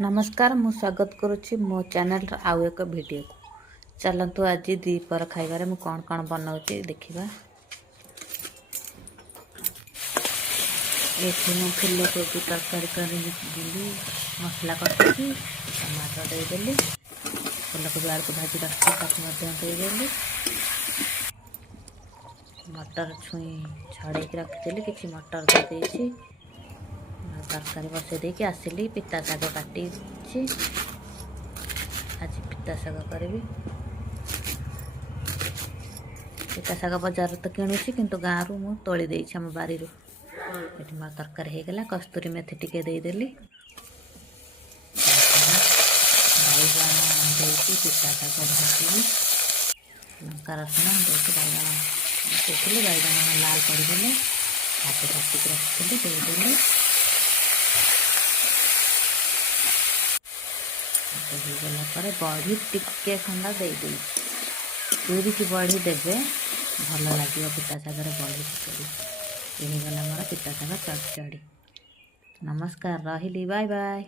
नमस्कार मु स्वागत करुच्ची मो चैनल आउ एक वीडियो को चलतु आज दीपर खाइबार मु कौन कौन बनाऊँगी देखा। ये फूलकोबी तरकारी कर मसला कटुची टमाटो देदेली फूलकोबी आलू को भाजी रखी देदेली मटर छुई छड़े रखीदेली कि मटर देदेली तरकारी बसई देकी आसिली पिता शाग काटी आज पिता शाग करी पिता शाग बजार तो किणुची किंतु गाँव रु मु तोली देइछि हम बारी रु ये मोर तरकारी हो गला कस्तूरी मेथी टिके देदेली बैगण देकी पिता शाग भाजी लंका रसुण देकी बैगण बैगण लाल पड़गले हाथ काटिक रखी देदेली गला पर बड़ी टिके खंडा दे चूरी की बड़ी देवे भल लगे पिता शागर बड़ी चढ़ी ये गला मोर पिता शाग चढ़ी। नमस्कार रही बाय बाय।